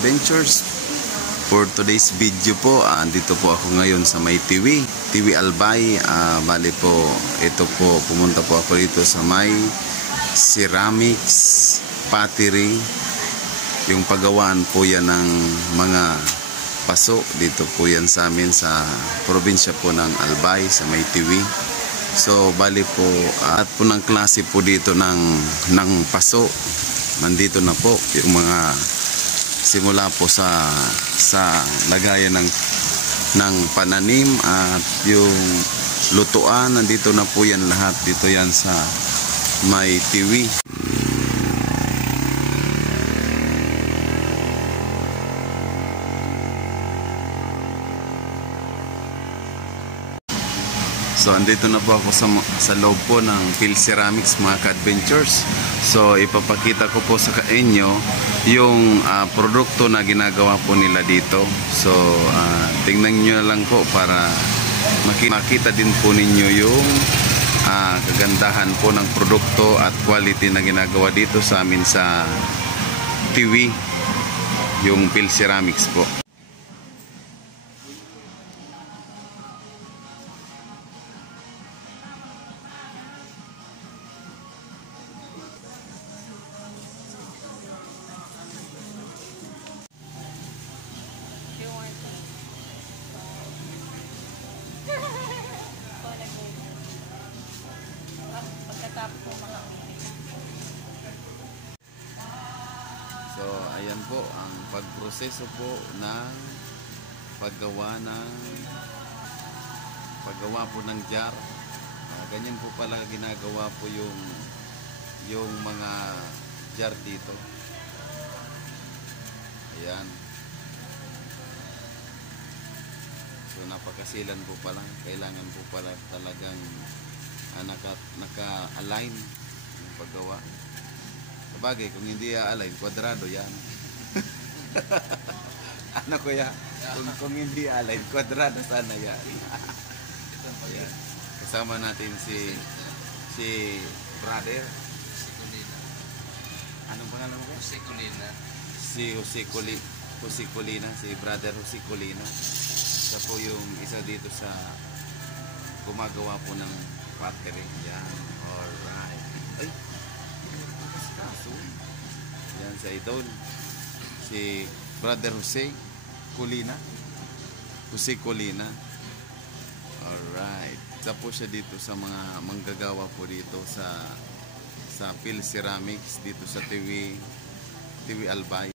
ka-adventures. For today's video po, dito po ako ngayon sa may TV Albay. Bali po, ito po, pumunta po ako dito sa may ceramics pottery. Yung paggawaan po yan ng mga paso. Dito po yan sa amin sa probinsya po ng Albay sa may TV. So bali po, at po ng klase po dito ng paso. Nandito na po yung mga simula po sa lagayan ng pananim at yung lutuan. Nandito na po yan lahat. Dito yan sa may TV. So andito na po ako sa loob po ng Phil Ceramics, mga ka-adventures. So ipapakita ko po sa inyo yung produkto na ginagawa po nila dito. So tingnan nyo lang po para makita din po ninyo yung kagandahan po ng produkto at quality na ginagawa dito sa amin sa TV, yung Phil Ceramics po. So ayan po ang pagproseso po ng paggawa po ng jar. Ganyan po pala ginagawa po yung mga jar dito. Ayan. So napakasilan po pala. Kailangan po pala talagang naka-align yung paggawa. Sabagay, kung hindi align, kwadrado yan. Ano kuya? Kung hindi align, kwadrado sana yan. Ayan. Kasama natin si brother. Anong pangalan mo? Jose Colina. Si Jose Colina, si brother Jose Colina. Siya po yung isa dito sa gumagawa po ng pottery. Yan. Alright. Ay! Kaso. Yan sa idol. Si brother Jose Colina. Jose Colina. Alright. Isa po siya dito sa mga manggagawa po dito sa Phil Ceramics dito sa TV Albay.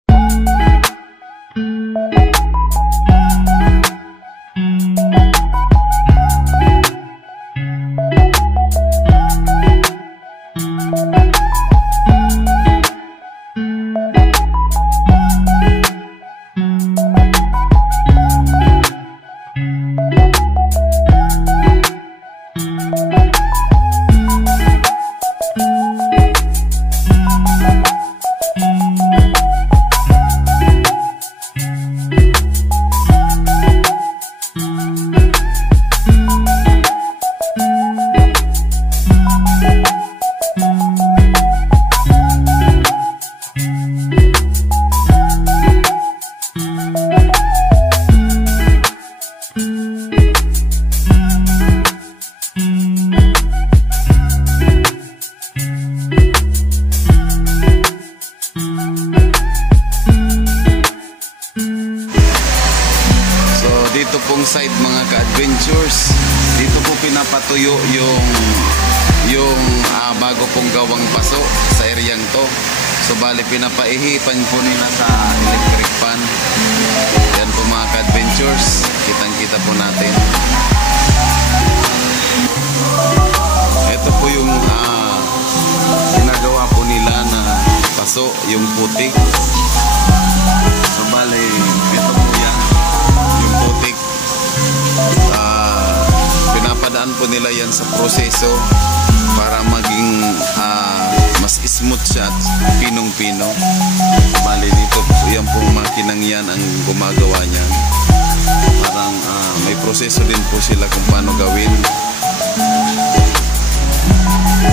Dito pong side, mga ka-adventures, dito po pinapatuyo yung bago pong gawang paso sa eryang to. So bali pinapaihipan po nila sa electric pan. Yan po, mga ka-adventures, kitang-kita po natin. Ito po yung ginagawa po nila na paso, yung putik. So bali ito po yan, yung putik. Pinapadaan po nila yan sa proseso para maging mas smooth siya at pinong-pino. Bali dito po, yan pong makinang yan ang gumagawa niyan. Parang may proseso din po sila kung paano gawin.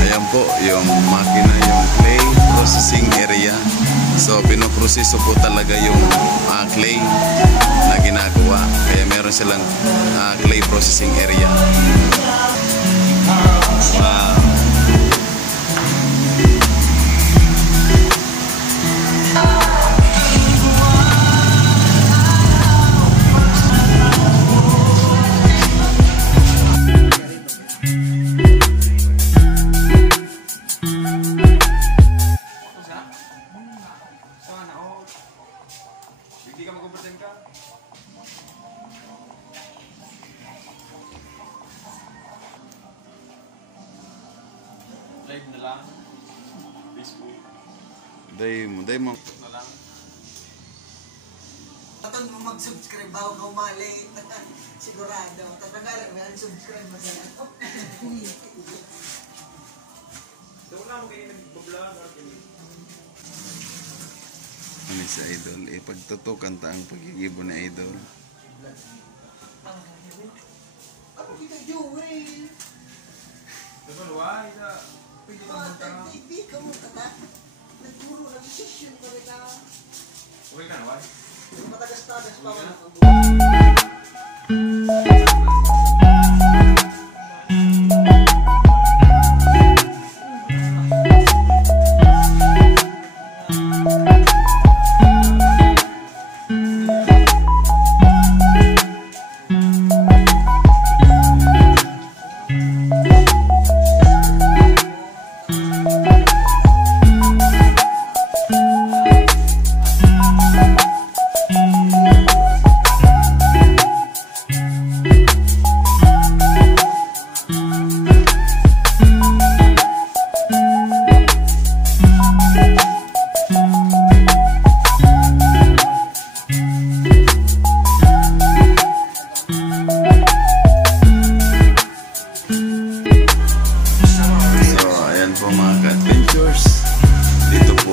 Ayan po yung makina, yung clay processing area. So pinoproseso po talaga yung clay na ginagawa. Kaya meron silang clay processing area. Wow. Hindi ka mag-overtime ka? Live na lang. Facebook. Day mo. Na lang. Patang mo mag-subscribe bago ka umali. Sigurado. Tapos nagalang may unsubscribe mo sa lahat. So wala mo kayo nag-vlog or Ano si Idol? Pagtutukan ta ang pagkikibo ni Idol. Ako kita Joel. Diba luwa? Pwede ka mong tanga. Hindi ka mo kata. Nagpuro, nag-session pa rin ka. Okay ka na ba? Matagas-tagas pa ka.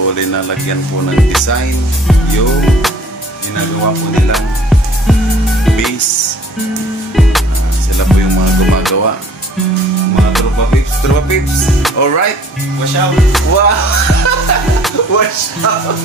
Linalagyan po ng design yung ginagawa po nilang base. Sila po yung mga gumagawa, mga tropa pips. Alright, Wash out. wow. Wash out.